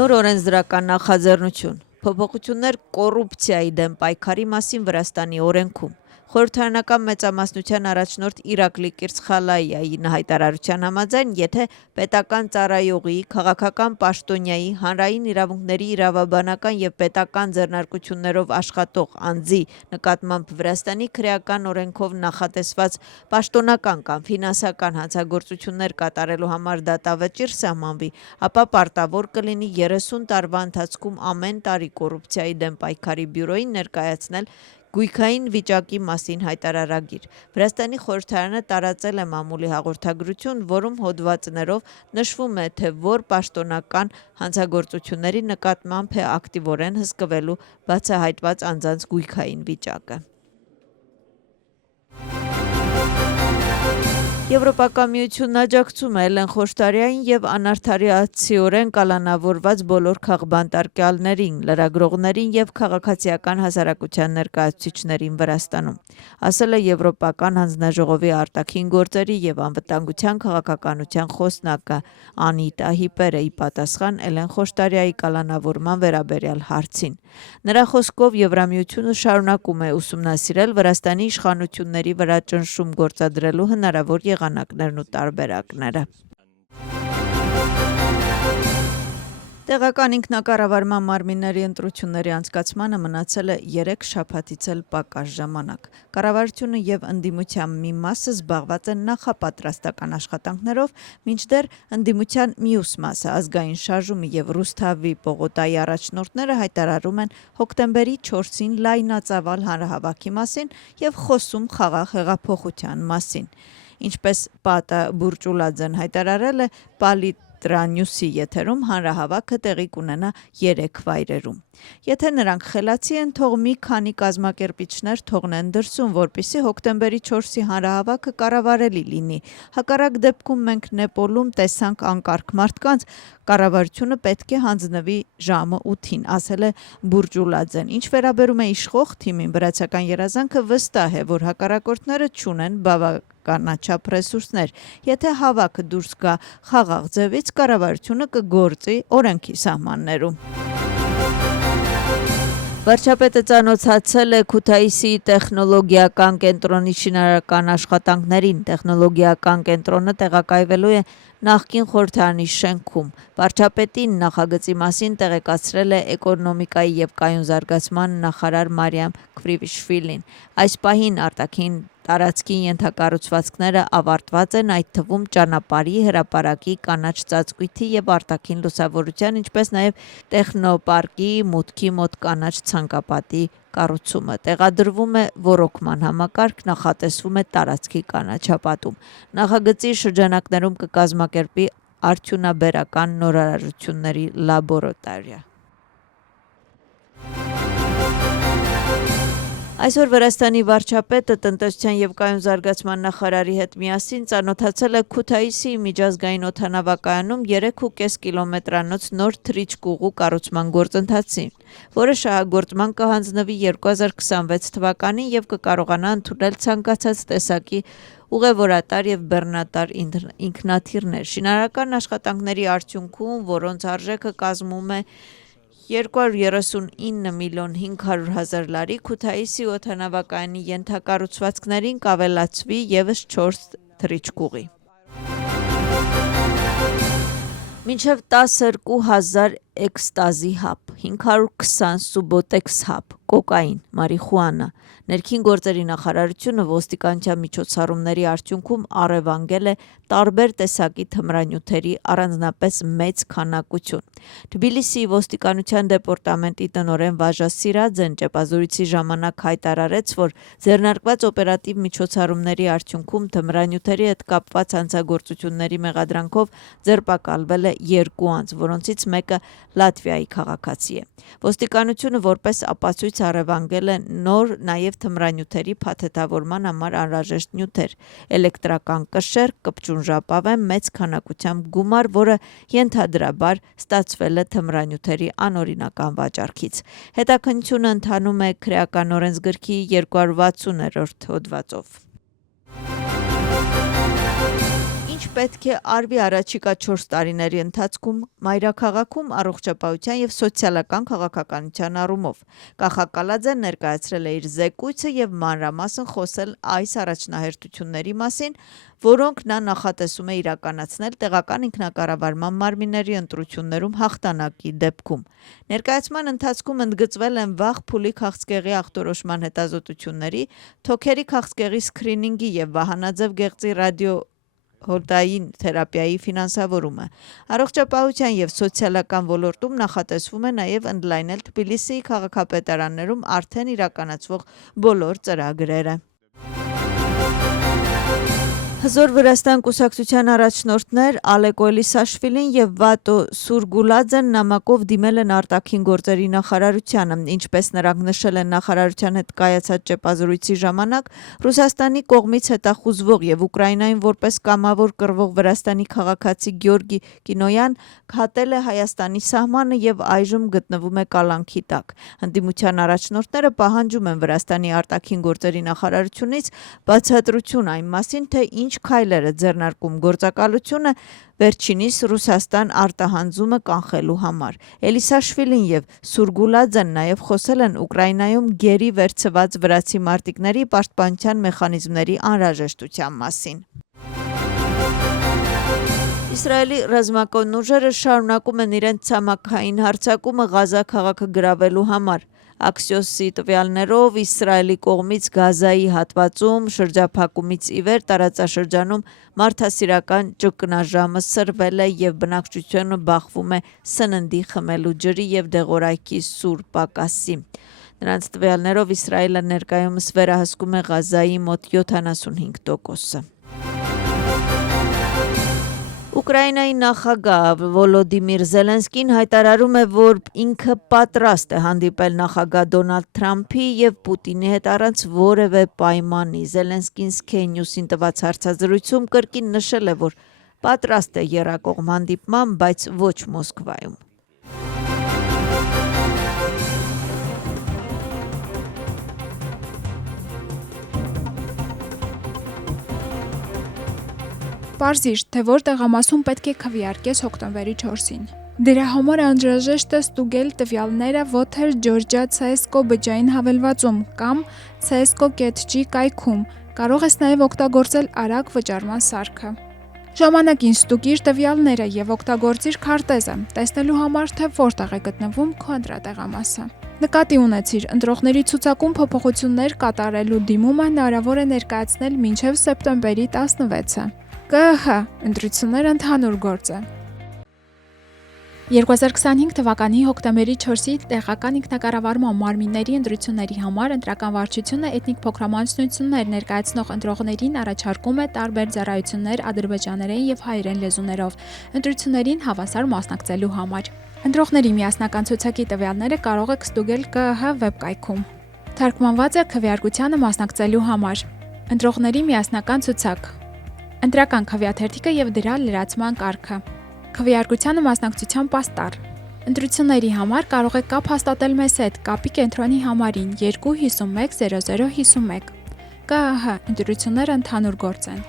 Նոր օրենսդրական նախաձեռնություն, փոփոխություններ կոռուպցիայի դեմ պայքարի մասին Վրաստանի օրենքում։ Խորհրդարանական մեծամասնության առաջնորդ Իրակլի Կիրցխալայայի հայտարարության համաձայն, եթե պետական ծառայողի, քաղաքական պաշտոնյայի, հանրային իրավունքների իրավաբանական եւ պետական ձեռնարկություններով աշխատող անձի նկատմամբ Վրաստանի քրեական օրենքով նախատեսված պաշտոնական կամ ֆինանսական հանցագործություններ կատարելու համար դատավճիռ սահմանվի, ապա պարտավոր կլինի 30 տարվա ընթացքում ամեն տարի կոռուպցիայի դեմ պայքարի բյուրոյին ներկայացնել գույքային վիճակի մասին հայտարարագիր։ Վրաստանի խորհրդարանը տարածել է մամուլի հաղորդագրություն, որում հոդվածներով նշվում է, թե որ պաշտոնական հանցագործությունների նկատմամբ է ակտիվորեն հսկվելու բացահայտված անձանց գույքային վիճակը։ Եվրոպական միությունն աջակցում է Էլեն Խոշտարյանին եւ անարդարացիորեն կալանավորված բոլոր քաղբանտարկյալներին, լրագրողներին եւ քաղաքացիական հասարակության ներկայացուցիչներին Վրաստանում, ասել է Եվրոպական հանձնաժողովի արտաքին գործերի եւ անվտանգության քաղաքականության խոսնակը Անիտա Հիպերը ի պատասխան Էլեն Խոշտարյայի կալանավորման վերաբերյալ հարցին։ Նրա խոսքով Եվրամիությունը շարունակում է ուսումնասիրել Վրաստանի իշխանությունների վրա ճնշում գործադրելու հնարավոր եղանակներն ու տարբերակները։ Տեղական ինքնակառավարման մարմինների ընտրությունների անցկացմանը մնացել է 3 շաբաթից էլ պակաս ժամանակ։ Կառավարությունը եւ ընդդիմության մի մասը զբաղված են նախապատրաստական աշխատանքներով, մինչդեռ ընդդիմության մյուս մասը ազգային շարժումի եւ Ռուսթավի Պողոտայի առաջնորդները հայտարարում են հոկտեմբերի 4-ին լայնածավալ հանրահավաքի մասին եւ խոսում խաղաղ հեղափոխության մասին։ Ինչպես Պատա Բուրճուլաձեն հայտարարել է Պալիտրանյուսի եթերում, հանրահավաքը տեղի կունենա 3 վայրերում։ Եթե նրանք խելացի են, թող մի քանի կազմակերպիչներ թողնեն դրսում, որպեսզի հոկտեմբերի 4-ի հանրահավաքը կառավարելի լինի։ Հակառակ դեպքում մենք Նեպոլում տեսանք անկարգ մարդկանց, կառավարությունը պետք է հանձնվի ժամը 8-ին, ասել է Բուրճուլաձեն։ Ինչ վերաբերում է իշխող թիմին, վրացական երազանքը վստահ է, որ հակառակորդները չունեն բավականաչափ ռեսուրսներ։ Եթե հավաքը դուրս գա խաղաղ ձևից, կառավարությունը կգործի օրենքի սահմաններում։ Վարչապետը ծանոթացել է Քութայիսի տեխնոլոգիական կենտրոնի շինարարական աշխատանքներին։ Տեխնոլոգիական կենտրոնը տեղակայվելու է նախկին խորհրդարանի շենքում։ Վարչապետին նախագծի մասին տեղեկացրել է էկոնոմիկայի եւ կայուն զարգացման նախարար Մարիամ Քվրիվիշվիլին։ Այս պահին արտաքին տարածքի ենթակառուցվածքները ավարտված են, այդ թվում ճանապարհի, հրապարակի, կանաչ ծածկույթի եւ արտաքին լուսավորության, ինչպես նաեւ տեխնոպարկի մուտքի մոտ կանաչ ցանկապատի կառուցումը։ Տեղադրվում է ոռոգման համակարգ, նախատեսվում է տարածքի կանաչապատում։ Նախագծի շրջանակներում կկազմակերպի արդյունաբերական նորարարությունների լաբորատորիա։ Այսօր Վրաստանի վարչապետը տնտեսության եւ կայուն զարգացման նախարարի հետ միասին ծանոթացել է Քութայիսի միջազգային օդանավակայանում 3.5 կիլոմետրանոց նոր թռիչքուղու կառուցման գործընթացին, որը շահագործման կհանձնվի 2026 թվականին եւ կկարողանա ընդունել ցանկացած տեսակի ուղևորատար եւ բեռնատար ինքնաթիռներ։ Շինարարական աշխատանքների արդյունքում, որոնց արժեքը կազմում է 239 միլիոն 500 հազար լարի, Քութայիսի օդանավակայանի ենթակառուցվածքներին կավելացվի եւս 4 թռիչքուղի։ Մինչև 12,000 էկստազի հապ, 520 սուբոտեքս հապ, կոկային, մարիխուանա։ Ներքին գործերի նախարարությունը ոստիկանության միջոցառումների արդյունքում առևանգել է տարբեր տեսակի թմրանյութերի առանձնապես մեծ քանակություն։ Թբիլիսիի ոստիկանության դեպարտամենտի տնօրեն Վաժա Սիրաձեն ճեպազորույցի ժամանակ հայտարարեց, որ ձեռնարկված օպերատիվ միջոցառումների արդյունքում թմրանյութերի հետ կապված հանցագործությունների մեղադրանքով ձերբակալվել է 2 անձ, որոնցից մեկը Լատվիայի քաղաքացի է։ Ոստիկանությունը որպես ապացույց առևանգել է նոր նաև թմրանյութերի փաթեթավորման համար անհրաժեշտ նյութեր, էլեկտրական կշեռ, կպչուն ժապավեն, մեծ քանակությամբ գումար, որը ենթադրաբար ստացվել է թմրանյութերի անօրինական վաճառքից։ Հետաքննությունը ընթանում է քրեական օրենսգրքի 260-րդ հոդվածով։ պետք է արվի առաջիկա 4 տարիների ընթացքում մայրաքաղաքում առողջապահության եւ սոցիալական քաղաքականության առումով։ Կախակալաձեն ներկայացրել է իր զեկույցը եւ մանրամասն խոսել այս առաջնահերթությունների մասին, որոնք նա նախատեսում է իրականացնել տեղական ինքնակառավարման մարմինների ընտրություններում հաղթանակի դեպքում։ Ներկայացման ընթացքում ընդգծվել են վաղ փուլի քաղցկեղի ախտորոշման հետազոտությունների, թոքերի քաղցկեղի սքրինինգի եւ վահանաձև գեղձի ռադիոհոլտային թերապիայի ֆինանսավորումը։ Առողջապահության եւ սոցիալական ոլորտում նախատեսվում է նաեւ ընդլայնել Թբիլիսիի քաղաքապետարաններում արդեն իրականացվող բոլոր ծրագրերը։ Հզոր Վրաստան կուսակցության առաջնորդներ Ալեկո Էլիսաշվիլին եւ Վատո Սուրգուլաձեն նամակով դիմել են արտաքին գործերի նախարարությանը, ինչպես նրանք նշել են նախարարության հետ կայացած ճեպազրույցի ժամանակ, Ռուսաստանի կողմից հետախուզվող եւ Ուկրաինային որպես կամավոր կռվող Վրաստանի քաղաքացի Գյորգի Կինոյան հատել է Հայաստանի սահմանը եւ այժմ գտնվում է կալանքի տակ։ Ընդդիմության առաջնորդները պահանջում են Վրաստանի արտաքին գործերի նախարարությունից բացատրություն այն մասին, թե ինչ քայլեր է ձեռնարկում գործակալությունը վերջինիս Ռուսաստան արտահանձումը կանխելու համար։ Էլիսաշվիլին եւ Սուրգուլաձեն նաեւ խոսել են Ուկրաինայում գերի վերցված վրացի մարտիկների պաշտպանության մեխանիզմների անհրաժեշտության մասին։ Իսրայելի ռազմական ուժերը շարունակում են իրենց ցամաքային հարձակումը Գազա քաղաքը գրավելու համար։ Աքսիոսի տվյալներով Իսրայելի կողմից Գազայի հատվածում շրջափակումից ի վեր տարածաշրջանում մարդասիրական ճգնաժամը սրվել է եւ բնակչությունը բախվում է սննդի, խմելու ջրի եւ դեղորայքի սուր պակասի։ Նրանց տվյալներով Իսրայելը ներկայումս վերահսկում է Գազայի մոտ 75%-ը։ Ուկրաինայի նախագահ Վոլոդիմիր Զելենսկին հայտարարում է, որ ինքը պատրաստ է հանդիպել նախագահ Դոնալդ Թրամփի եւ Պուտինի հետ առանց որևէ պայմանի։ Զելենսկին Sky News-ին տված հարցազրույցում կրկին նշել է, որ պատրաստ է եռակողմ հանդիպման, բայց ոչ Մոսկվայում։ Պարզիր, թե որ տեղամասում պետք է քվեարկես հոկտեմբերի 4-ին։ Դրա համար անհրաժեշտ է ստուգել տվյալները Water Georgia CSGO բջջային հավելվածում կամ CSGO.g կայքում։ Կարող ես նաև օգտագործել արագ վճարման սարքը։ Ժամանակին ստուգիր տվյալները եւ օգտագործիր քարտեզը, տեսնելու համար, թե որտեղ է գտնվում քո ընտրատեղամասը։ Նկատի ունեցիր, ընտրողների ցուցակում փոփոխություններ կատարելու դիմումը հնարավոր է ներկայացնել մինչև սեպտեմբերի 16-ը։ ԿԸՀ ընտրությունները ընդհանուր գործ է։ 2025 թվականի հոկտեմբերի 4-ի տեղական ինքնակառավարման մարմինների ընտրությունների համար ընտրական վարչությունը էթնիկ փոքրամասնություններ ներկայացնող ընտրողներին առաջարկում է տարբեր ծառայություններ ադրբեջաներեն եւ հայերեն լեզուներով ընտրություններին հավասար մասնակցելու համար։ Ընտրողների միասնական ցուցակի տվյալները կարող եք ստուգել ԿԸՀ վեբկայքում։ Թարգմանված է քվեարկությանը մասնակցելու համար։ Ընտրողների միասնական ցուցակ։ Ընտրական քվեաթերթիկը եւ դրա լրացման կարգը։ Քվեարկությանը մասնակցության պաստառ։ Ընտրությունների համար կարող եք կապ հաստատել մեզ հետ կապի կենտրոնի համարին 251 0051։ ԿԸՀ ընտրությունները ընդհանուր գործ են։